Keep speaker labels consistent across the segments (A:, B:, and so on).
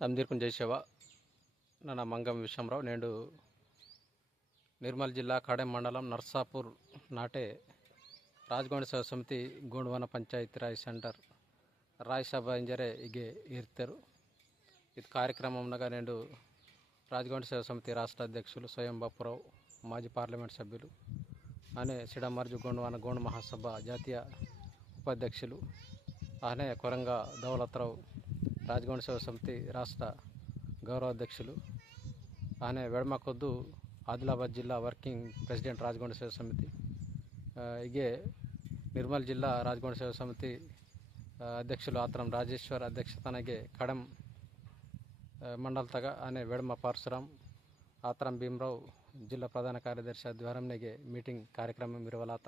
A: సందీర్కం జయసేవ ನನ್ನ మంగం విశ్వమరావు నేను నిర్మల్ జిల్లా కడెం మండలం నర్సాపూర్ నాటే ರಾಜಗೋಣ ಸೇವಾ ಸಮಿತಿ ಗೋಂಡವನ ಪಂಚಾಯತ್ ರಾಯ್ ಸೆಂಟರ್ ರಾಯ್ ಸಭಾ ಇಂಜರೆ ಹೀಗೆ ಇರ್ತಾರೆ ಇದು కార్యక్రమంగా నేను రాజగొండ సేవ సమితి రాష్ట్ర అధ్యక్షులు స్వయం బాపురావు మాజీ పార్లమెంట్ సభ్యులు అనే సిడమర్జు గోండవాన గోండ మహాసభ జాతీయ ఉపాధ్యక్షులు అనే కొరంగా దౌలత్రావు రాజగోండసేవ సమితి రాష్ట్ర గౌరవాధ్యక్షులు ఆయన వెడమకొద్దు ఆదిలాబాద్ జిల్లా వర్కింగ్ ప్రెసిడెంట్ రాజగోండసేవ సమితి. ఇగే నిర్మల్ జిల్లా రాజగోండసేవ సమితి అధ్యక్షులు ఆత్రం రాజేశ్వర్ అధ్యక్షతనగే కడం మండలతగ అనే వెడమ పరశురాం ఆత్రం భీమరావు జిల్లా ప్రధాన కార్యదర్శి ఆధ్వర్యంనగే మీటింగ్ కార్యక్రమం ఇరవలాత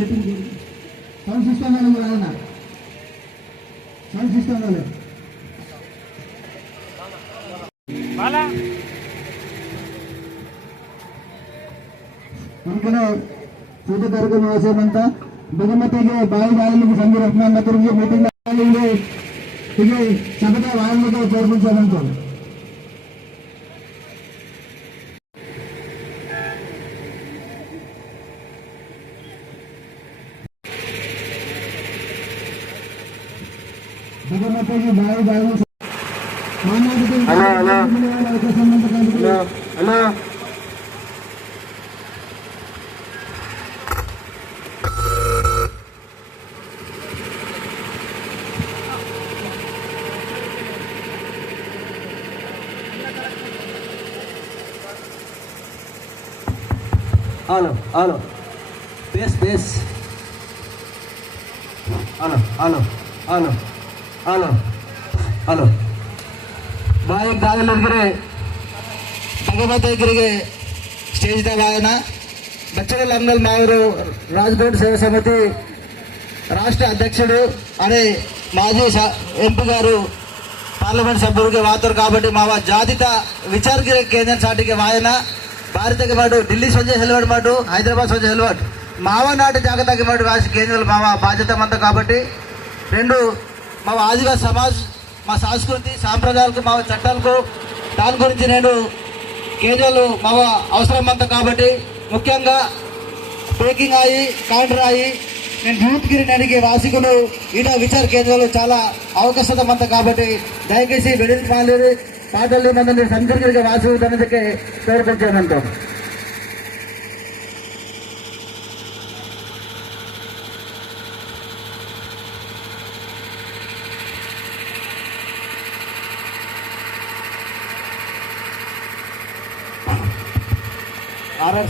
B: సెట్టింగ్ సౌండ్ సిస్టమ్ వాళ్ళు కూడా ఏమన్నా సౌండ్ సిస్టమ్ వాళ్ళు అందుకనే పూజ తరగతి మహాశయమంతా బహుమతిಗೆ ಬಾಯಿದಾರರಿಗೆ ಸಂಘ ರತ್ನ మీటింగ్ ఇది ಸಭೆಯ వాళ్ళతో ಕೋರ್ಪಡಿಸೋದಂತಾರೆ Hello, hello. Hello, hello. Hello, hello. Yes,
C: yes. Hello, hello, hello. halo, halo. ಬಾಯಿಗೆ ದಾಗಲಿದ್ರೆ ಭಗವದ್ಗೀತೆಗೆ ಸ್ಟೇಜ್ ದಾಗ ఆయన బచ్చల లంగల్ మావరు రాజ్కోట్ సేవ సమితి రాష్ట్ర అధ్యక్షుడు అనే మాజీ సా- ఎంపీ గారు పార్లమెంట్ సభ్యుడికి వాతారు కాబట్టి మావ జాతిత విచారగిరి కేంద్రం సాటికి వాయన భారతకి మాటు ఢిల్లీ సొంజ హెల్వడ్ మాటు హైదరాబాద్ సొంజ హెల్వడ్ మావ నాటి జాగ్రత్తకి మాటు రాసి కేంద్రాలు మావ బాధ్యత అంతా కాబట్టి రెండు మా ఆదివాసీ సమాజ్ మా సంస్కృతి సాంప్రదాయాలకు మా చట్టాలకు దాని గురించి నేను కేంద్రాలు మా అవసరం అంతా కాబట్టి ముఖ్యంగా పేకింగ్ అయ్యి కౌంటర్ అయ్యి నేను యూత్గిరి నడిగే వాసికులు ఈడ విచార కేంద్రాలు చాలా అవకాశం అంత కాబట్టి దయచేసి వెడిల్ పాలేరు పాటలు మంది సందర్గా వాసి పేరు కోరుకుంటానంటాం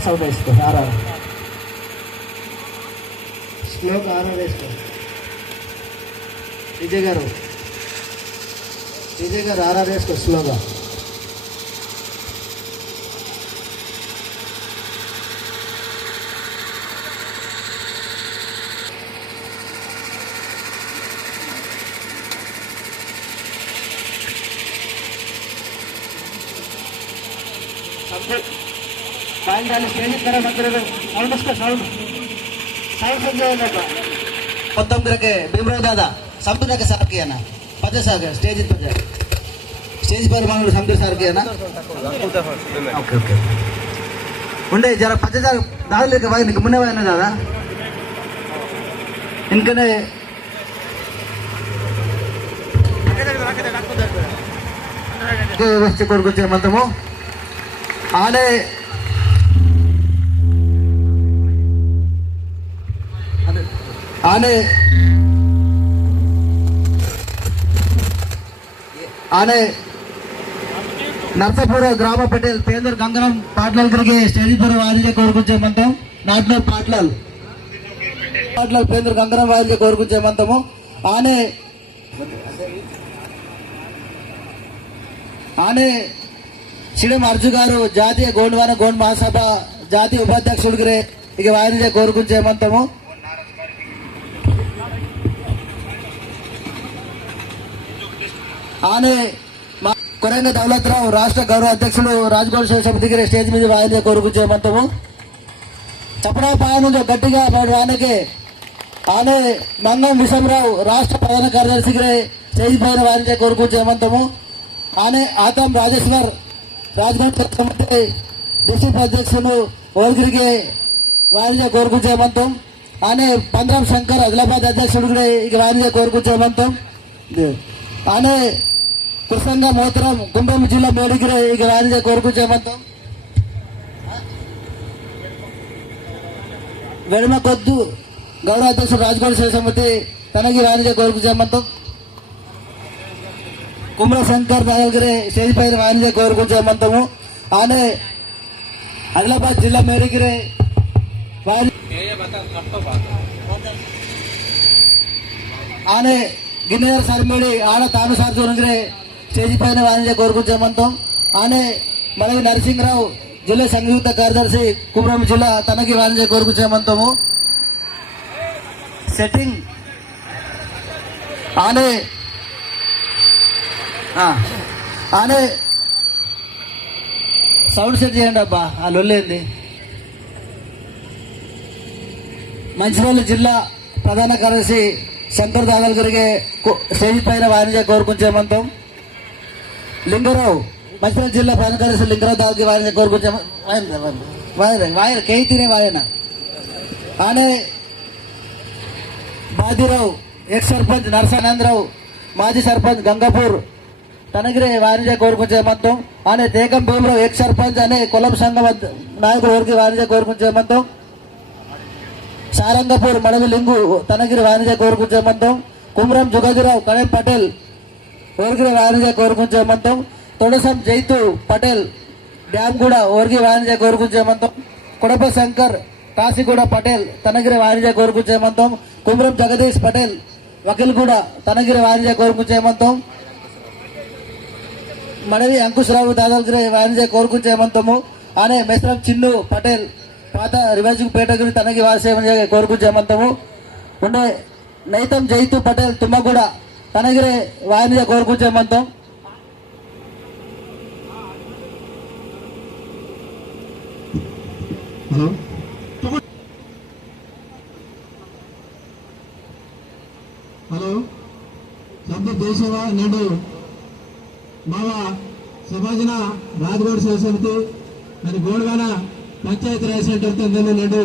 C: ఆర్ఆర్ సౌండ్ వేసుకో ఆర్ఆర్ స్లోగా ఆర్ఆర్ వేసుకో విజయ్ గారు విజయ్ గారు ఆర్ఆర్ వేసుకో స్లోగా సాయంకాలం స్టేజ్ ఇస్తారా మధ్యలో సౌండ్ వస్తా సౌండ్. సౌండ్ సంజయ్ మొత్తం తిరకే భీమరావు దాదా సంతునక సార్కి అన్న. పచ్చ సార్ స్టేజ్ ఇస్తుంది స్టేజ్ పైన మనోడు సంతూర్ సార్కి అన్న. Okay okay. ఉండే జర పచ్చ సార్ దాదాపు బాగా నీకు మున్నే పోయినా దాదా ఇంకనే వచ్చి కొడుకొచ్చే మొత్తము ఆనే ఆనే. ఆనే. నర్సపూర గ్రామ పటేల్ పేదర్ గంగనం పాటల తిరిగి స్టేజీపూర్ పర వారిజే మంతం నాట్లో పాటలాలు. పాటలాలు పేదర్ గంగనం వారిజే కోరుకుంచే మంతము ఆనే. ఆనే. సిడం అర్జు గారు జాతీయ గోండ్వాన గోండ్ మహాసభ జాతీయ ఉపాధ్యక్షుడికి ఇక వారిదే కోరుకుంచే ఆనే మా కొరంగ దౌలత్రావు రాష్ట్ర గౌరవ అధ్యక్షుడు రాజగోపాల్ శివ దగ్గర స్టేజ్ మీద వాయిదా కోరుకుంచే మంతము చపడా పాయను గట్టిగా వాడు ఆయనకి ఆనే మంగం విషమరావు రాష్ట్ర ప్రధాన కార్యదర్శికి స్టేజ్ పైన వాయిదా కోరుకుంచే మంతము ఆనే ఆతం రాజేశ్వర్ రాజమండ్రి సమితి డిస్ట్రిక్ట్ అధ్యక్షుడు ఓల్గిరికి వారిగా కోరుకుంచే మంతం ఆనే పంద్రం శంకర్ ఆదిలాబాద్ అధ్యక్షుడు కూడా ఇక వారిగా కోరుకు మంతం ఆనే కృష్ణంగా మోతరం కుంభం జిల్లా మేడిగిరి ఇక వారిగా కోరుకుంచే మంతం వెడమ కొద్దు గౌరవ అధ్యక్షుడు రాజగోడ శివ తనకి వారిగా కోరుకు మంతం కుమ్ర శంకర్ దాదల్గిరి స్టేజ్ పైన వారిగా కోరుకు చేమంతము ఆనే ఆదిలాబాద్ జిల్లా మేడిగిరి ఆనే గిన్నెర్ సర్మిడి ఆడ తాను సార్ చూడగిరే స్టేజ్ పైన వారిగా కోరుకుంచే ఆనే మనకి నరసింహరావు జిల్లా సంయుక్త కార్యదర్శి కుమరం జిల్లా తనకి వాణిజ్య కోరుకుంచే సెట్టింగ్ ఆనే ఆనే సౌండ్ సెట్ చేయండి అబ్బా ఆ లొల్లేంది మంచిర్యాల జిల్లా ప్రధాన కార్యదర్శి శంకర్ దాదాలు గారికి స్టేజ్ పైన వారిజే కోరుకుంచేమంతం లింగరావు మంచిర్యాల జిల్లా ప్రధాన కార్యదర్శి లింగరావు దాదాకి వాయన వాయన కేతినే వాయన ఆనే బాదిరావు ఎక్స్ సర్పంచ్ నరసానందరావు మాజీ సర్పంచ్ గంగాపూర్. తనగిరి వారిజే కోరుకుంచే మొత్తం. అనే తేకం భీమరావు ఎక్స్ సర్పంచ్ అనే కులం సంఘం నాయకుడు ఎవరికి వారిజే కోరుకుంచే మొత్తం. సారంగపూర్ మడవి లింగు తనగిరి వారిజే కోరుకుంచే మొత్తం. కుమ్రం జుగదిరావు కడే పటేల్ ఓరికి వాణిజ్య కోరుకుంచే మొత్తం తొడసం జైతు పటేల్ డ్యామ్ కూడా ఓరికి వారిజే కోరుకుంచే మొత్తం కొడప శంకర్ కాశీగూడ పటేల్ తనగిరి వాణిజ్య కోరుకుంచే మొత్తం కుమ్రం జగదీష్ పటేల్ వకీల్ కూడా తనగిరి వారిజే కోరుకుంచే మొత్తం మనవి అంకుశ్రావు దాదాగిరి వాణిజ్య కోరుకుంచే మొత్తము అనే మెస్రం చిన్ను పటేల్ పాత రివైజ్ పేట గురి తనకి వాసేమని కోరుకుంచే మొత్తము ఉండే నైతం జైతు పటేల్ తుమ్మగూడ తనగిరి వారిజే కోరుకుంచే మొత్తం
B: హలో? హలో? శబ్ద నేడు మావ సమాజన రాజగోడ్ శివ మరి గోడ్వాన పంచాయతీ రాజ్ సెంటర్తో నేడు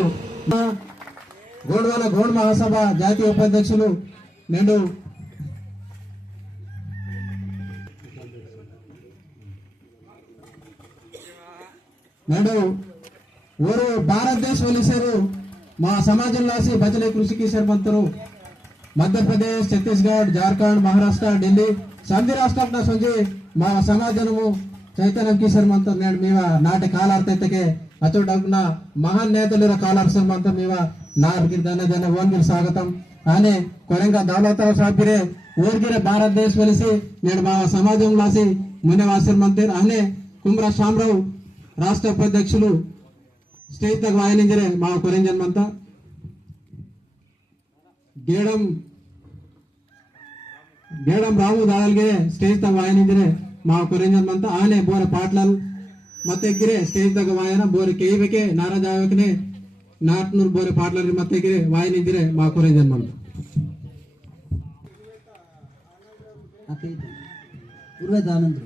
B: గోడ్వాన గోడ్ మహాసభ జాతీయ ఉపాధ్యక్షులు నేడు నేడు ఊరు భారతదేశం వెలిసారు మా సమాజంలోసి కృషి కృషికి సరిపంతులు మధ్యప్రదేశ్ ఛత్తీస్గఢ్ జార్ఖండ్ మహారాష్ట్ర ఢిల్లీ సంధి రాష్ట్రం సంజి మా సమాజము చైతన్యం కిశోర్ మంత్ర నేడు మీ నాటి కాలార్థైతే అతడుకున్న మహాన్ నేతలు కాలార్థం మంత్రం మీ నాటికి దాని దాని ఓన్గిరి స్వాగతం. అనే కొరంగా దౌలతావు సాబిరే ఊరిగిరే భారతదేశం వెలిసి నేడు మా సమాజంలోసి రాసి వాసిర్ మంత్రి అనే కుమ్రా శామరావు రాష్ట్ర ఉపాధ్యక్షులు స్టేజ్ తగ్గ వాయనింజరే మా కొరింజన్మంతా గేడం ಗೇಡಂ ರಾಮು ದಾಳಲ್ಗೆ ಸ್ಟೇಜ್ ತಗ ವಾಯನಿದ್ರೆ ಮಾ ಕೊರೆಂಜನ್ ಮಂತ ಆನೆ ಬೋರ ಪಾಟ್ಲಲ್ ಮತ್ತೆ ಗಿರೆ ಸ್ಟೇಜ್ ತಗ ವಾಯನ ಬೋರೆ ಕೇಯ್ಬೇಕೆ ನಾರಾಜ ಆಗ್ಬೇಕನೆ ನಾಟ್ನೂರ್ ಬೋರೆ ಪಾಟ್ಲರ್ ಮತ್ತೆ ಗಿರೆ ವಾಯನಿದ್ರೆ ಮಾ ಕೊರೆಂಜನ್ ಮಂತ
C: ఉర్వేద ఆనంద్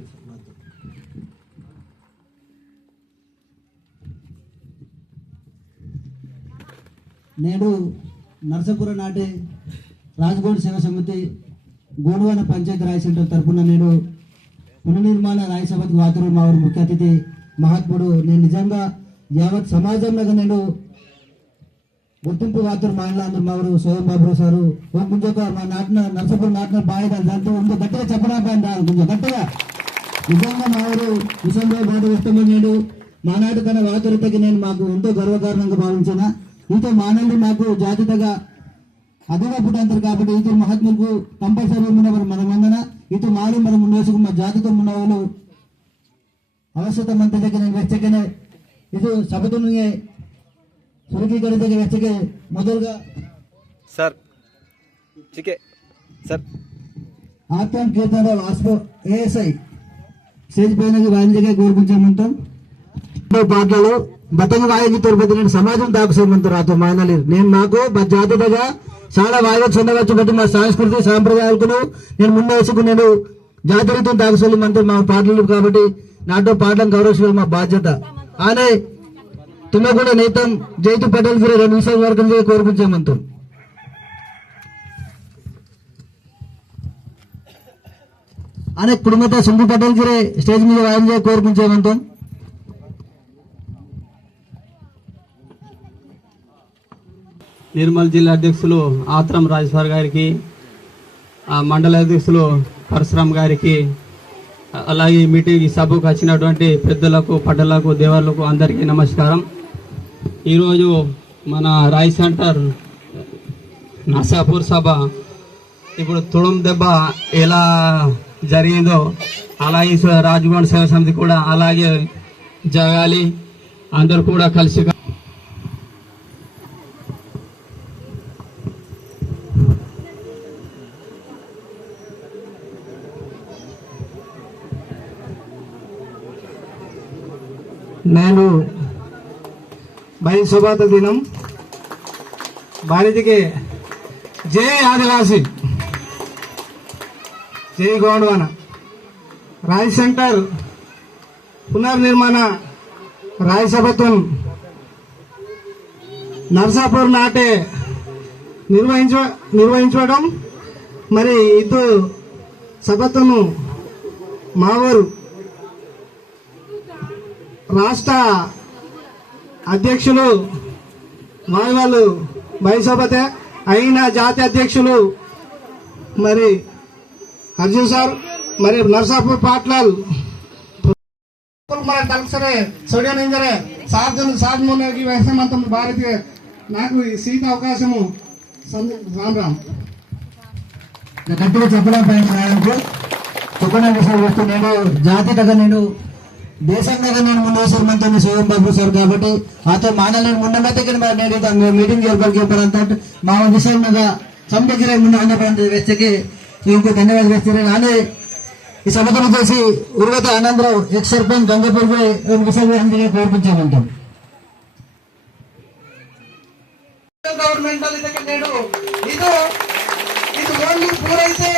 C: నేను నరసపురం నాటి రాజగోడ్ సేవ సమితి గోడువన పంచాయతీ రాయ్ సెంటర్ తరఫున నేను పునర్నిర్మాణ రాయసభకు వాతరు మా ఊరు ముఖ్య అతిథి మహాత్ముడు. నేను నిజంగా యావత్ సమాజంలో నేను గుర్తింపు వాతురు మా ఇంట్లో అందరు మా ఊరు స్వయం బాబు సారు ఓ మా నాటిన నరసపురం నాటిన బాగా దాంతో కొంచెం గట్టిగా చెప్పడా కొంచెం గట్టిగా. నిజంగా మా ఊరు విషయంలో బాధ వ్యక్తమయ్యాడు మా నాటి తన వాతురితకి నేను మాకు ఎంతో గర్వకారణంగా భావించిన ఈతో మానండి మాకు జాతితగా. అదగా అంటారు కాబట్టి ఈతో మహాత్ములకు కంపల్సరీ ఉన్నవారు మన వందన. ఈతో మారి మనం ఉండేసుకు మా జాతితో ఉన్న వాళ్ళు అవసరం మంత్రి దగ్గర వెచ్చకనే. ಇದು ಸಬದನಿಗೆ ಸುರಗಿಗಡಿದ దగ్గర ಮೊದಲ್ಗ
D: మొదలుగా. Sir sir.
C: ఆత్మ కీర్తన వాస్తవ ఏఎస్ఐ. స్టేజ్ పైన వాయించగా గౌరవించామంటాం పాటలు బతంగా వాయించి తోడుపోతే నేను సమాజం దాకు చేయమంటారు రాతో మాయనలేరు నేను నాకు మా చాలా వాయవచ్చు చెందవచ్చు బట్టి మా సంస్కృతి సాంప్రదాయాలకు నేను ముందేసుకు నేను జాతీయతో దాకు చేయమంటే మా పాటలు కాబట్టి నాతో పాటలను గౌరవించడం మా బాధ్యత. ఆనే తుమ్మగూడ నేతం జైతు పటేల్ గురి రెండు విషయాల వరకు కోరుకుంటామంటాం అనే కుటుంబతో సుంపు పటేల్ గిరి స్టేజ్ మీద వాయించే కోరుకుంటామంటాం
E: నిర్మల్ జిల్లా అధ్యక్షులు ఆత్రం రాజేశ్వర్ గారికి ఆ మండల అధ్యక్షులు పరశురామ్ గారికి అలాగే మీటింగ్ సభకు వచ్చినటువంటి పెద్దలకు పడ్డలకు దేవర్లకు అందరికీ నమస్కారం. ఈరోజు మన రాయ్ సెంటర్ నర్సాపూర్ సభ ఇప్పుడు తుడుం దెబ్బ ఎలా జరిగిందో అలాగే రాజభవన్ సేవ సమితి కూడా అలాగే జరగాలి. అందరూ కూడా కలిసి
B: నేను బై సుభాత దినం భారతికి జై ఆదివాసి. జై గౌడవన. రాయ్ సెంటర్ పునర్నిర్మాణ రాయ్ సభత్వం నర్సాపూర్ నాటే నిర్వహించ నిర్వహించడం. మరి ఇటు సభత్వము మావూరు రాష్ట్ర అధ్యక్షులు వాళ్ళు బైసభతే అయిన జాతీయ అధ్యక్షులు మరి అర్జున్ సార్ మరి నర్సాపూర్ పాట్లాల్ మరి తలసరే సోడియా నింజరే సార్జన్ సాధనకి వ్యవసాయమంతం భారతీయ నాకు ఈ సీత అవకాశము రామ్ రామ్
C: గట్టిగా చెప్పడం పైన చెప్పడానికి తుకన వస్తూ నేను జాతిగా నేను దేశంగా నేను ముందు మంత్రి సీఎం బాబు సార్ కాబట్టి ఆతో మానాలను ముందమైతే మీటింగ్ ఏర్పాటు చెప్పారంటే మా విషయంగా సంపగిరే ముందు అన్నపడి వ్యక్తికి ఇంకో ధన్యవాదాలు వేస్తారు నానే ఈ సభతో చేసి ఉరుగత ఆనందరావు ఎక్స్ సర్పంచ్ గంగపూర్పై విషయాలు
B: అందరికీ కోర్పించామంటాం గవర్నమెంట్ నేడు. ఇది ఇది ఓన్లీ పూరైతే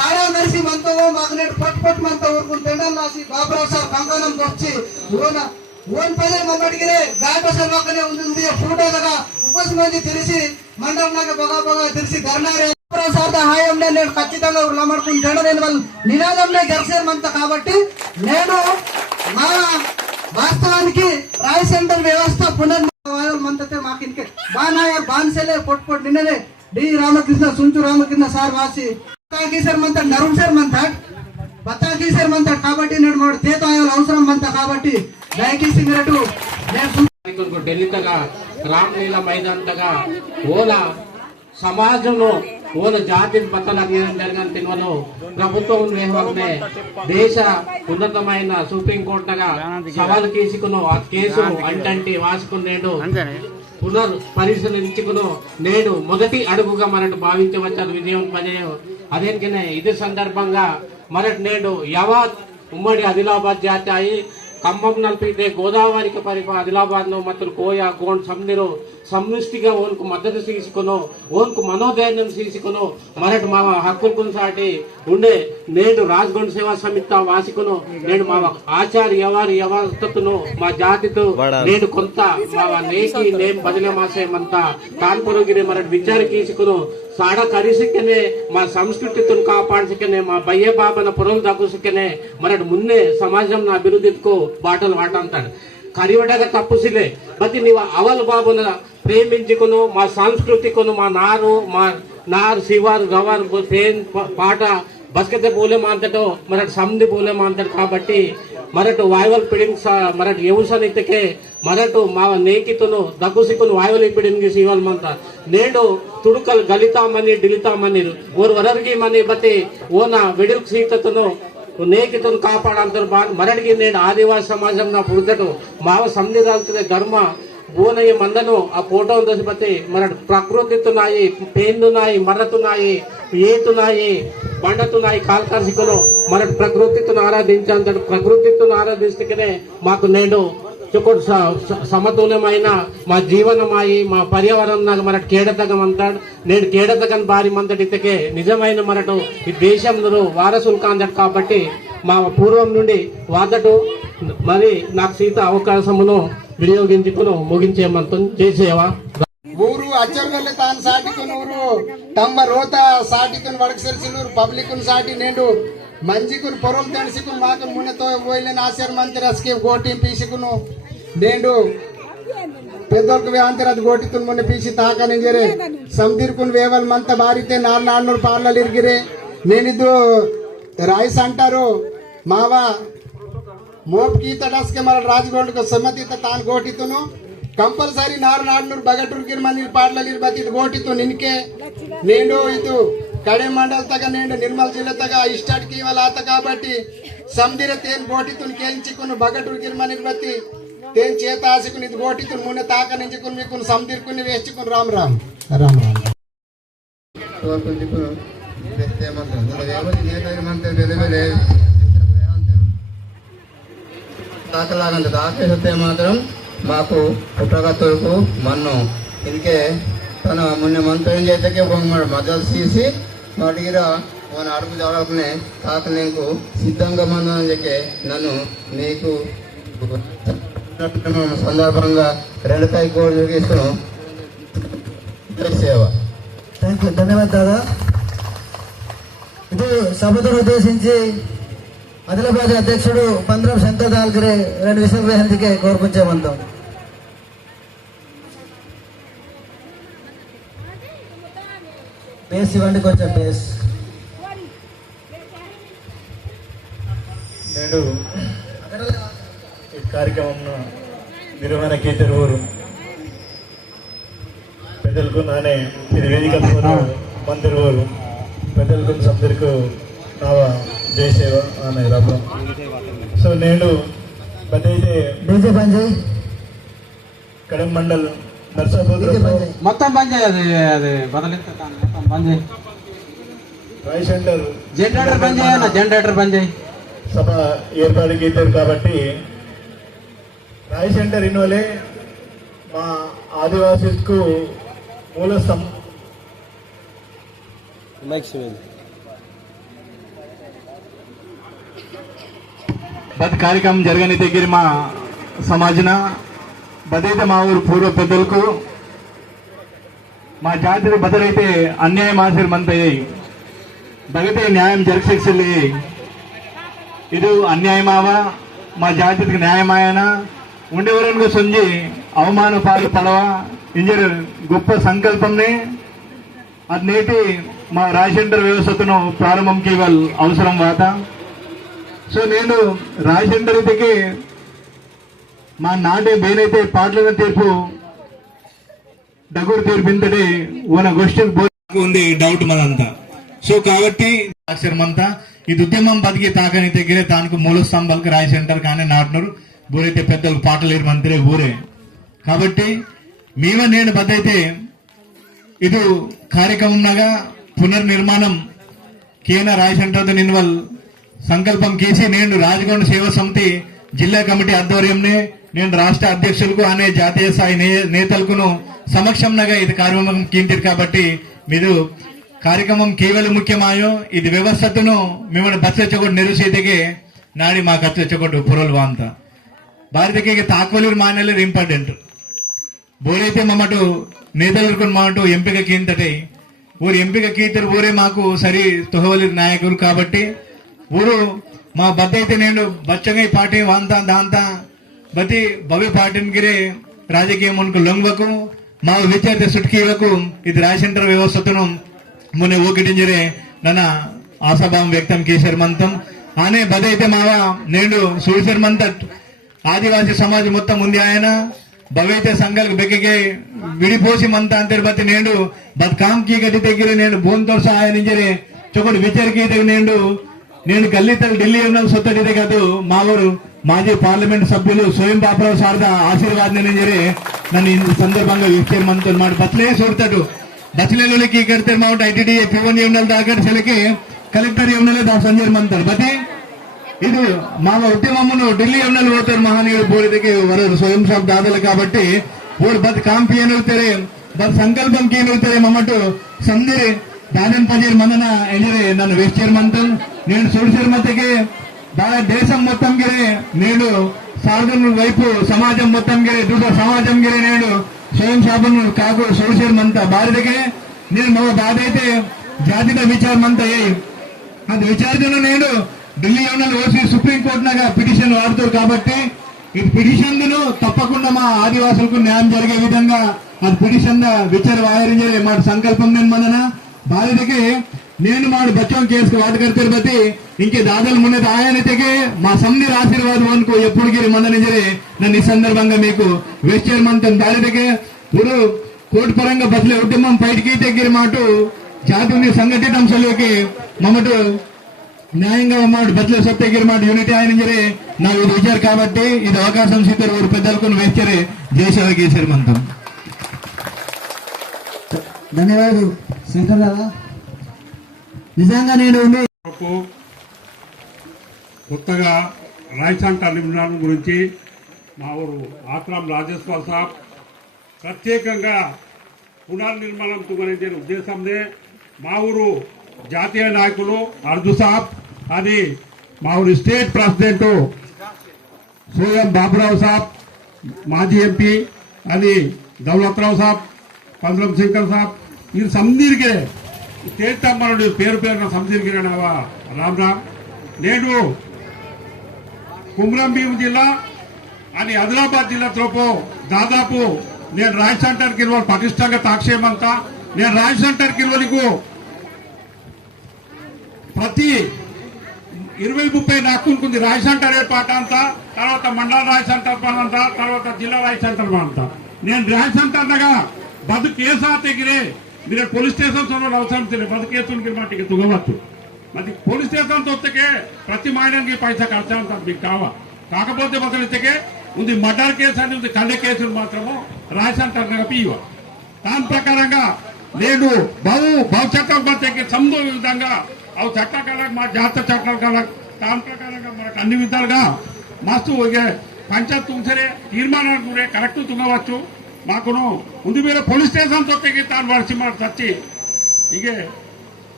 B: సాడా నరిసి మనతో మాకునేటు పట్టు పట్టు మనతో ఊరుకుంటాడు నాసి బాబురావు సార్ బంగారం వచ్చి ఓన ఓన్ పదే మమ్మటికినే గాయపసర్ పక్కనే ఫోటో దగ్గర ఉపస్ మంది తెలిసి మండలం నాకు బాగా బాగా తెలిసి ధర్నారే. బాబురావు సార్ నేను ఖచ్చితంగా నేను వాళ్ళు నినాదంలో కాబట్టి నేను మా వాస్తవానికి రాయ్ సెంటర్ వ్యవస్థ పునర్మంతతే మాకు ఇంకే. బానాయ బాన్సెలే పొట్టు పొట్టు నిన్ననే డి రామకృష్ణ సుంచు రామకృష్ణ సార్ వాసి బత్తాకి నరుణ్ సార్ మంత బత్తాకి సార్ మంత కాబట్టి నేను మాడు తేతాయాలు అవసరం మంత కాబట్టి దయచేసి మీరు
F: ఢిల్లీగా ఢిల్లీతగా రామ్లీల మైదాంతగా ఓల సమాజంలో ఓల జాతిని పక్కన తీయడం జరిగిన తినవలో ప్రభుత్వం నిర్వహణే దేశ ఉన్నతమైన సుప్రీంకోర్టుగా సవాలు తీసుకును ఆ కేసు అంటంటి వాసుకునేడు పునర్ పరిశీలించుకును నేడు మొదటి అడుగుగా మనం భావించవచ్చు విజయం పదే అదేంటనే ఇది సందర్భంగా మనకు నేడు యావత్ ఉమ్మడి ఆదిలాబాద్ జాతి ఖమ్మం నలిపితే గోదావరికి పరిప ఆదిలాబాద్లో మత్తులు కోయ గోండ్ సమ్నిరు సమిష్టిగా ఓన్కు మద్దతు తీసుకును ఓన్కు మనోధైర్యం తీసుకును మరటి మా హక్కులకు సాటి ఉండే నేడు రాజ్గొండ సేవా సమిత వాసికును నేడు మా ఆచార్య ఎవరు ఎవరితోను మా జాతితో నేడు కొంత మా నేకి నేం బదిలే మాసేమంతా కాన్పురగిరి మరటి విచారి తీసుకును సాడ కరిసికనే మా సంస్కృతితో కాపాడుసికనే మా బయ్య బాబన పొరలు దక్కుసికనే మరటి ముందే సమాజం నా అభివృద్ధికు బాటలు వాటంతాడు కరివడగా తప్పుసిలే బతి నీవు అవల్ బాబున ప్రేమించుకును మా సంస్కృతికును మా నారు మా నారు శివారు గవారు ట్రైన్ పాట బస్కతే పూలే మాంతటో మరటి సమిది పూలే మాంతడు కాబట్టి మరటు వాయువల్ పిడింగ్ మరటి యవసనితకే మరటు మా నేకితును దగ్గుసికును వాయువల్ పిడింగ్ శివల్ మంత నేడు ತುಡುಕಲ್ ಗಲಿತಾಮನಿ ಡಿಲಿತಾಮನಿ ಓರ್ ವರರ್ಗಿ ಮನಿ ಬತ್ತಿ ಓನ ವಿಡಿಲ್ ಸೀತತನು ನೇಕಿತನು ಕಾಪಾಡಂತರ ಬಾ ಮರಡಿಗೆ ನೇಡು ಆದಿವಾಸಿ ಸಮಾಜం నా పుడతటు మావ సంధిరాల్తున్న ధర్మ బోనయ్య మందను ఆ ఫోటో దోసి బట్టి మన ప్రకృతితున్నాయి పేన్నున్నాయి మర్రతున్నాయి ఏతున్నాయి బండతున్నాయి కాల్కాసికలు మన ప్రకృతితో ఆరాధించాలంటాడు ప్రకృతితో ఆరాధిస్తేనే మాకు నేడు చుక్కడు సమతుల్యమైన మా జీవనమాయి మా పర్యావరణం నాకు మన కేడతగం అంటాడు నేను కేడతగన్ భారీ మంతటికే నిజమైన మనటు ఈ దేశంలో వారసులు కాందడు కాబట్టి మా పూర్వం నుండి వాదటు మరి నాకు సీత అవకాశమును వినియోగించుకును ముగించేమంతం చేసేవా?
G: ಊರು ಅಚ್ಚರ್ಗಲ್ಲಿ ತಾನು ಸಾಟಿಕೊಂಡು ಊರು ತಮ್ಮ ರೋತ ಸಾಟಿಕೊಂಡು ಒಡಗಸರಿಸಿಲ್ಲೂರು ಪಬ್ಲಿಕ್ನ సాటి ನೇಂಡು మంచికును పొరం తడిసికును మాకు మున్నతో పోయిన ఆశ్చర్య మంత్రి గోటి పీసుకును నేను పెద్దోళ్ళకు వేంతరది గోటితులు మొన్న పీసి తాకని జరే సంతీర్కుని వేవల్ మంత బారితే నాలుగు నాన్నూరు పార్లలు ఇరిగిరే. నేనిద్దు రాయిస్ అంటారు మావా మోపు కీత డస్కే మన రాజగోడ్కి సమ్మతిత తాను గోటితును కంపల్సరి నారు నాడునూరు బగటూరికి మంది పాటల తిరుపతి ఓటితో నినికే నేను ఇటు కడే మండల తగ నేను నిర్మల్ జిల్లా తగ ఇష్టాటికి ఇవ్వలేత కాబట్టి సంధిర తేను ఓటితుని కేంచుకుని బగటూరికి మనిపతి తేను చేత ఆశకుని ఇది ఓటితుని ముందు తాక నుంచి నించుకుని మీకు సంధిరుకుని వేసుకుని రామ్ రామ్. రామ్ రామ్.
H: తాకలాగంటే తాకేస్తే మాత్రం మాకు పుట్టగతులకు మన్ను. ఇంకే తన మొన్న మంత్రం చేతకే మజలు మద్దతు తీసి మా దగ్గర మన అడుగు జరగకునే తాత నీకు సిద్ధంగా మందు అని చెప్పి నన్ను నీకు సందర్భంగా రెండు కై కోడి చూపిస్తున్నాం సేవ.
C: థ్యాంక్ యూ ధన్యవాదాలు ఇది సభతో ఉద్దేశించి ఆదిలాబాద్ అధ్యక్షుడు పంద్రం శంకర్ దాల్కరే రెండు విషయం వేసేందుకే కోరుకుంటామంతాం బేస్ ఇవ్వండి కొంచెం బేస్.
I: నేడు ఈ కార్యక్రమంను నిర్వహణ తిరువురు పెద్దలకు నానే ఇది వేదిక మందిరువురు పెద్దలకు సభ్యులకు నావ జయసేవ అనే సో నేను బతైతే
C: డీజే పని చేయి.
I: కడెం మండల్
C: పని చేయి.
J: మొత్తం చేయి అది అది మొత్తం చేయి.
I: రాయ్ సెంటర్
J: జనరేటర్ చేయన్న జనరేటర్ చేయి.
I: సభ ఏర్పాటుకి ఇద్దరు కాబట్టి రాయ్ సెంటర్ ఇన్వలే మా ఆదివాసులకు మూల స్తం ప్రతి కార్యక్రమం జరగని దగ్గర మా సమాజన బదైతే మా ఊరు పూర్వ పెద్దలకు మా జాతి బదలైతే అన్యాయం ఆశీర్మంతయ్యాయి బగతే న్యాయం జరగసెక్సలి ఇది అన్యాయమావా? మా జాతికి న్యాయమాయనా? ఉండేవరనుగా సొంజి అవమాన పాలు తలవా? ఇంజర్ గొప్ప సంకల్పం అది నేటి మా రాజేంద్ర వ్యవస్థను ప్రారంభంకి ఇవ్వాలి అవసరం వాతా సో నేను రాజశేఖర్ ఇదికి మా నాటే బేనైతే పాటల తీర్పు డగురు తీర్పు ఇంతటి ఓన గోష్ఠి ఉంది డౌట్ మనంతా సో కాబట్టి అక్షరమంతా ఇది ఉద్యమం బతికి తాకని తెగిరే తానికి మూల స్తంభాలకు రాయి సెంటర్ కానీ నాటినారు ఊరైతే పెద్దలు పాటలు ఏరు మంత్రే ఊరే కాబట్టి మేమ నేను బద్దైతే ಇದು ಕಾರ್ಯಕ್ರಮನಾಗ పునర్నిర్మాణం కేన రాయ్ సెంటర్ నిన్వల్ సంకల్పం గీసి నేను రాజగొండ సేవ సమితి జిల్లా కమిటీ ఆధ్వర్యంని నేను రాష్ట్ర అధ్యక్షులకు అనే జాతీయ స్థాయి నేతలకును సమక్షంగా ఇది కార్యక్రమం కీంతిరు కాబట్టి మీరు కార్యక్రమం కేవలం ముఖ్యమాయో ఇది వ్యవస్థను మిమ్మల్ని బచ్చొచ్చగొట్టు నిరుసేదిగే నాడి మా ఖర్చొచ్చగొట్టు పురలు వాంత. భారతకి తాక్వలూరు మానేలు ఇంపార్టెంట్. బోరైతే మమ్మటు నేతలకు మాటు ఎంపిక కీంతటై ఊరు ఎంపిక కీతరు ఊరే మాకు సరి తొహవలి నాయకులు కాబట్టి ఊరు మా బద్ద అయితే నేను బచ్చగై పార్టీ వాంతా దాంతా. బతి భవి పార్టీని గిరే రాజకీయ మునుకు లొంగకు మా విద్యార్థి సుట్కీలకు ఇది రాజశంకర వ్యవస్థను మొన్న ఓకిటింజరే నన్న ఆశాభావం వ్యక్తం చేశారు మంతం. ఆనే బద అయితే మావ నేను సూడిసర్ మంత ఆదివాసీ సమాజం మొత్తం ఉంది ఆయన. భవైతే సంఘాలకు బెక్కకే విడిపోసి మంత అంతర్బతి నేను బత్ కామ్ కీ దగ్గర నేను బోన్తో సహాయం ఇంజరే చొకటి విచారకీ నేను నేను గల్లీ తల్లి ఢిల్లీ ఎన్నో సొత్తడితే కాదు మావారు మాజీ పార్లమెంట్ సభ్యులు స్వయం బాపరావు శారద ఆశీర్వాదం చెప్పి నన్ను ఈ సందర్భంగా యూస్ చేయమంటూ అనమాట బస్సులే చూడతాడు బస్సులకి కడితే మావుంటే ఐటీడీ ఎఫ్ఈ వన్ ఎన్నెల దాకాడికి కలెక్టర్ ఎన్నెలే దా సంజయమంటారు బతి ఇది మావ ఉద్యమమును ఢిల్లీ ఎన్నెలు పోతారు మహానీయుడు బోరిదకి వరదు స్వయం సాగు దాదలు కాబట్టి. వాళ్ళు బతి కాంపి ఎన్నెలుతారే బతి సంకల్పంకి ఎన్నెలుతారేమన్నట్టు సందేరే ಮಮ್ಮಟ್ಟು ಸಂದಿರಿ దానం పదిహేను మందన ఎంజరే నన్ను వేస్ట్ మంతం నేను సోడిసేరు మధ్యకి దాని దేశం మొత్తం గిరే నేను సాధన వైపు సమాజం మొత్తం గిరే దూర సమాజం గిరే నేను స్వయం శాపను కాకు సోడిసేరు మంత భారతకే నేను మా బాధ అయితే జాతిక విచారం అంతా అయ్యాయి అది విచారణ నేను Delhi union OC supreme కోర్టునగా petition వాడుతారు కాబట్టి ఈ పిటిషన్ తప్పకుండా మా ఆదివాసులకు న్యాయం జరిగే విధంగా అది పిటిషన్ విచార వాయరించే మా సంకల్పం నేను మనన బాధితుకి నేను మాడు బచ్చం కేసు వాటికర్ తిరుపతి ఇంకే దాదాలు మున్నది ఆయనతేగే మా సమ్మిర్ ఆశీర్వాదం అనుకో ఎప్పుడు గిరి మందనిజరే నన్ను ఈ సందర్భంగా మీకు వేస్ట్ చేయమంటాను బాధితకి ఇప్పుడు కోర్టు పరంగా బస్సుల ఉద్యమం బయటికి దగ్గర మాటు జాతిని సంఘటిత అంశాలకి మమ్మటు న్యాయంగా మాట బదులు సొత్తగిరి మాట యూనిటీ ఆయన జరే నా ఇది విచారు కాబట్టి ఇది అవకాశం సీతారు ఊరు పెద్దలకు వేచారే జయసేవ చేశారు మంతం
J: ధన్యవాదాలు. శంకర్ గారు నిజంగా నేను
K: కొత్తగా రాయసాంట నిర్మాణం గురించి మా ఊరు ఆత్రాం రాజేశ్వర్ సాబ్ ప్రత్యేకంగా పునర్నిర్మాణం తుగనేదే ఉద్దేశంనే మా ఊరు జాతీయ నాయకులు అర్జు సాబ్ అని మా ఊరు స్టేట్ ప్రెసిడెంట్ సోయం బాబురావు సాబ్ మాజీ ఎంపీ అని దౌలత్రావు సాబ్ పంద్రం శంకర్ సాబ్ వీరు సందీర్గే తేటమ్మనుడు పేరు పేరున సందీర్గినవా రామ్ రామ్. నేడు కుమ్రం భీం జిల్లా అని ఆదిలాబాద్ జిల్లా తోపు దాదాపు నేను రాయల్ సెంటర్ కిల్వల్ పటిష్టంగా తాక్షేమంతా. నేను రాయల్ సెంటర్ కిల్వలకు ప్రతి ఇరవై ముప్పై నాకుంది రాయ్ సెంటర్ పాట అంతా తర్వాత మండల రాయ్ సెంటర్ పాట అంతా తర్వాత జిల్లా రాయ్ సెంటర్ పాట అంతా. నేను రాయ్ సెంటర్ అనగా బదు కేసా తెగిరే మీరు పోలీస్ స్టేషన్ సోనలు అవసరం తెలియదు బదు కేసు మాటికి తుగవచ్చు మరి పోలీస్ స్టేషన్ తొత్తకే ప్రతి మాయడానికి పైసా ఖర్చు అంటారు మీకు కావా? కాకపోతే బదులు ఇచ్చకే ఉంది మర్డర్ కేసు అని ఉంది కళ్ళ కేసులు మాత్రము రాయ్ సెంటర్ పివ దాని ప్రకారంగా నేను బహు బహు చట్టం బతికి విధంగా అవి చట్టకాల మా జాతీయ చట్టాల కాల దాని ప్రకారంగా మనకు అన్ని విధాలుగా మస్తు పంచాయత్ తుంచరే తీర్మానాలు కూడా కరెక్ట్ తుంగవచ్చు. మాకును ముందు మీరు పోలీస్ స్టేషన్ తొత్తకి తాను వడిసి మాట చచ్చి ఇక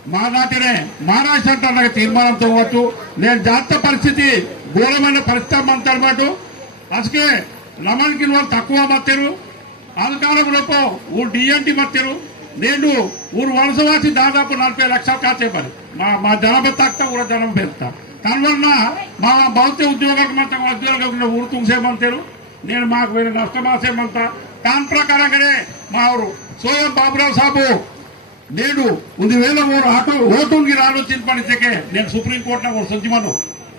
K: మా నాటినే మహారాష్ట్ర అంటారు తీర్మానం తవ్వచ్చు నేను జాతీయ పరిస్థితి ఘోరమైన పరిస్థితి అంటారు ಅದಕ್ಕೆ ನಮನ್ಕಿನ వాళ్ళు తక్కువ మత్తారు అధికారంలోపు ఊరు డిఎన్టీ మత్తారు నేను ఊరు వలసవాసి దాదాపు నలభై లక్షలు కాచే పని మా మా జనాభా తక్కువ ఊర జనం పెడతా దానివల్ల మా భౌతిక ఉద్యోగాలకు మొత్తం ఉద్యోగాలు ఊరు తుంగసేమంటారు నేను మాకు వేరే నష్టమాసేమంతా దాని ప్రకారంగానే మా ఊరు సోయం బాబురావు సాబు నేడు ಒಂದು ವೇಳೆ ಅವರು ಆಟೋ ಓಟುಗೆ ಆಲೋಚನೆ ಮಾಡಿದ್ದಕ್ಕೆ నేను ಸುಪ್ರೀಂ ಕೋರ್ಟ್ನ ಅವ್ರು ಸಂಜಮನು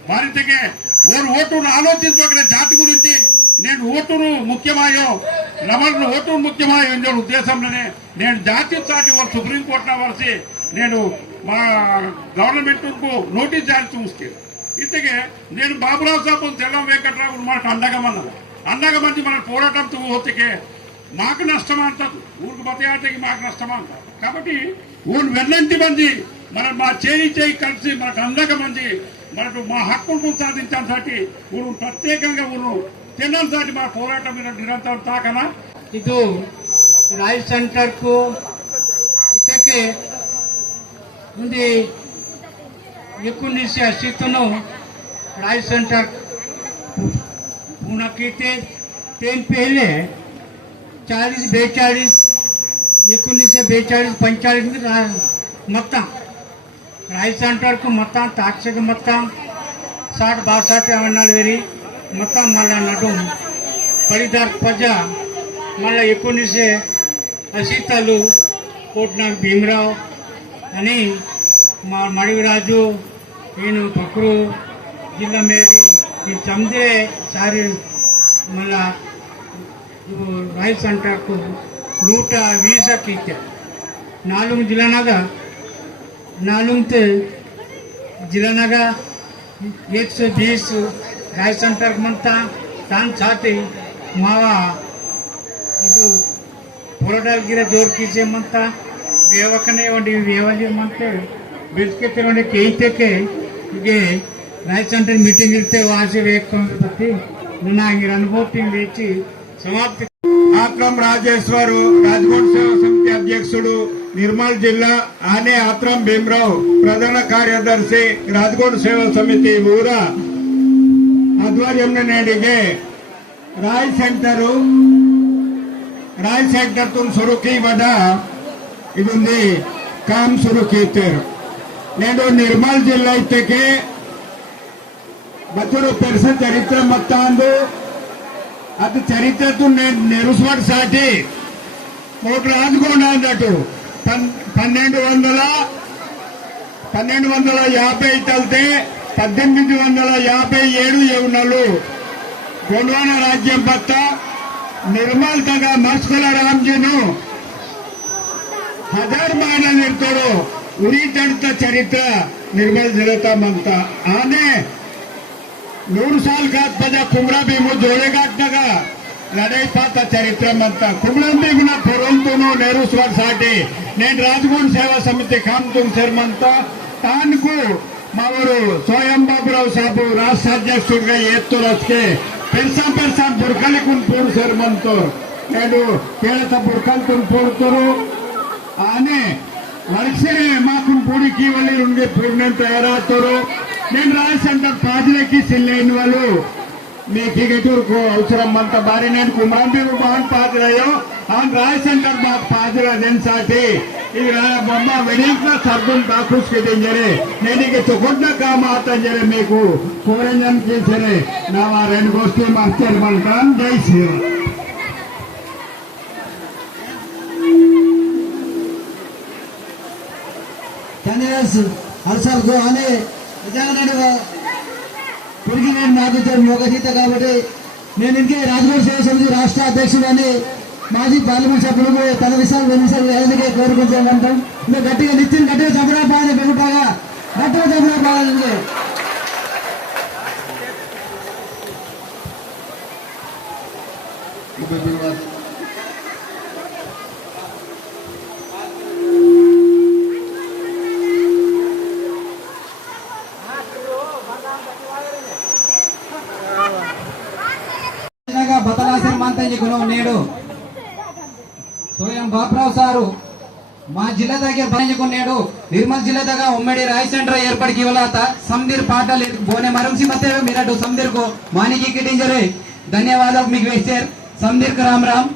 K: వారిద్దకే ఓరు ఓటును ఆలోచించబడిన జాతి గురించి
L: నేను ఓటును ముఖ్యమాయో రమణను ఓటు ముఖ్యమాయో అనే ఉద్దేశంలోనే నేను జాతీయ స్థాయి వాళ్ళు సుప్రీంకోర్టులో వలసి నేను మా గవర్నమెంట్ కు నోటీస్ జారీ చూస్తే ఇంతకే నేను బాబురావు సాబు తెల్లం వెంకట్రావు మనకు అండగమన్నది అండగమంది మన పోరాటంతో పోతే మాకు నష్టం అంటారు. ఊరికి బతయాటకి మాకు నష్టం అంటారు. కాబట్టి ఊరు వెన్నంటి మంది మన మా చేయి చేయి కలిసి మనకు అందక మంది మనకు మా హక్కులను సాధించడం సాటి ఊరు ప్రత్యేకంగా ఊరు తినడం సాటి మా పోరాటం మీద నిరంతరం తాకనా.
M: ఇది ರಾಯ್ ಸೆಂಟರ್ಗೂ ಇದಕ್ಕೆ ಒಂದು ಎಕ್ಕೊಂಡೀಸೇ ಅಸ್ತಿತ್ವನು ರಾಯ್ సెంటర్ ಪೂರ್ಣ ಕೀತೆ ತೇನ್ చాలీస్ బేచాలీస్ ఎక్కువ బేచాలీస్ పంచాలీస్ మొత్తం. రాజస్థాన్ వరకు మొత్తం తాక్షిక మొత్తం సాట్ బాసాట్ ఏమన్నాలు వెరి మొత్తం మళ్ళా నటు. పరిదార్ ప్రజ మళ్ళా ఎక్కడి నుంచే అసీతాలు కోట్నాడు భీమరావు అని మా మడివిరాజు నేను పక్కరు జిల్లా మేరీ ఈ చందే సారి మళ్ళా ರಾಯಲ್ ಸೆಂಟರ್ಕು ನೂಟ ವೀಸಕ್ಕೆ ಇತ್ತೆ ನಾಲ್ಕು ಜಿಲ್ಲಾನಾಗ ನಾಲ್ಕು ಜಿಲ್ಲಾನಾಗ एक सौ बीस राय सेंटर म्हणता तान छाती मावा ಇದು ಹೋರಾಟಗಿರ ಜೋರ್ಕಿಸೆ ಮಂತ ಬೇವಕನೆ ಒಂದು ಬೇವಲಿ ಮಂತೆ ಬಿಸ್ಕೆಟ್ ಒಂದು ಕೇಯ್ತಕ್ಕೆ ಹೀಗೆ ರಾಯ್ ಸೆಂಟರ್ ಮೀಟಿಂಗ್ ಇರ್ತೇವೆ ಆಸೆ ಬೇಕು ಬತ್ತಿ ನನ್ನ ಅನುಭವ వేచి సమాప్తి.
L: ఆక్రం రాజేశ్వరు రాజగోడ్ సేవా సమితి అధ్యక్షుడు నిర్మల్ జిల్లా ఆనే ఆత్రం భీమరావు ప్రధాన కార్యదర్శి రాజగోడ్ సేవా సమితి ఊర ఆధ్వర్యంలో నేడిಗೆ ರಾಯ್ ಸೆಂಟರು ರಾಯ್ ಸೆಂಟರ್ ತುಂಬ ಸುರುಕಿ ವದ ಇದೊಂದು ಕಾಮ್ ಸುರುಕಿ ಇತ್ತೇರು ನೇಡು ನಿರ್ಮಲ್ ಜಿಲ್ಲಾ ಇತ್ತಕ್ಕೆ ಬತ್ತೂರು ಪೆರ್ಸನ್ ಚರಿತ್ರೆ ಮತ್ತ आता चरित्रातून సాటి. కోటి రాజుకోండి అన్నట్టు. పన్నెండు వందల పన్నెండు వందల యాభై తల్తే పద్దెనిమిది వందల యాభై ఏడు ఏడు గొండ్వాన రాజ్యం భర్త నిర్మల్తగా మస్కుల రామ్జీను హజార్ నెప్తాడు ఉరి తడిత చరిత్ర నిర్మల్ జరుగుతామంతా. ఆనే నూరు సార్లు కాదు ప్రజా ನೂರು భీము ಘಾಟ್ కాకుండా లడై పాత ಜೋಳೆಘಾಟ್ನಾಗ అంతా చరిత్రమంతా భీమున పొరంతును నెహ్రు స్వార్ సాటి. నేను రాజగూడ సేవా సమితి కాంతున్ శర్మంతా తానుకు మావరు సోయం బాబురావు సాబు రాష్ట్ర అధ్యక్షుడిగా ఎత్తురొస్తే పెరిసా పెరిసా బుర్కలి కున్పూరు శర్మంతో నేను కేళత బుర్కల్ కున్పూరుతురు ఆనే వరసే మాకు పూడికి వెళ్ళి ఉండే పూర్ణం తయారవుతారు. నేను రాయ్ సెంటర్ ప్రాజెక్ట్కి సిల్లైన వాళ్ళు. మీ టికెటూరుకు అవసరం అంత బారి నేను కుమాంబీరు బాన్ పాజరయ్యో ఆన్ రాయ్ సెంటర్ బాగ్ పాజర దెన్సాటి ఇది బొమ్మ వెనీక సర్దున్ దాకుస్కి దింజరే నేను ఇక చుకుంట కామాతంజరే మీకు. కోరంజన్ చేసరే నా ఆ రెండు గోష్ఠి మాస్టర్ మనకాన్ జై శ్రీరామ్.
C: క్యాండిడేట్స్ అరసాలకు అని నిజంగా నేను పెరిగి నేను నాకు మోగసీత కాబట్టి నేను ఇంకే రాజకోట్ సేవ సమితి రాష్ట్ర అధ్యక్షుడని మాజీ పార్లమెంట్ సభ్యులకు తన విషయాలు రెండు విషయాలు ఎందుకే కోరుకుంటాం ఇంకా గట్టిగా నిత్యం గట్టిగా చంద్రబాబు బాగా పెరుగుతాగా గట్టిగా చంద్రబాబు బాగా
J: నేడు ನಿರ್ಮಲ್ ಜಿಲ್ಲೆದಾಗ ಒಮ್ಮೆಡೆ ರಾಯ್ ಸೆಂಟರ್ ಏರ್ಪಡಿ ಕಿವಲಾತ ಸಮೀರ್ ಪಾಟಲ್ ಬೋನೆ ಮರಂಸಿ ಮತ್ತೆ ಮೇರಡು ಸಮೀರ್ ಕೋ ಮಾನಿಕಿ ಕಿಟಿಂಜರೆ ಧನ್ಯವಾದ ಮಿಗ್ ವೇಸ್ಟೇರ್ ಸಮೀರ್ ರಾಮ್ ರಾಮ್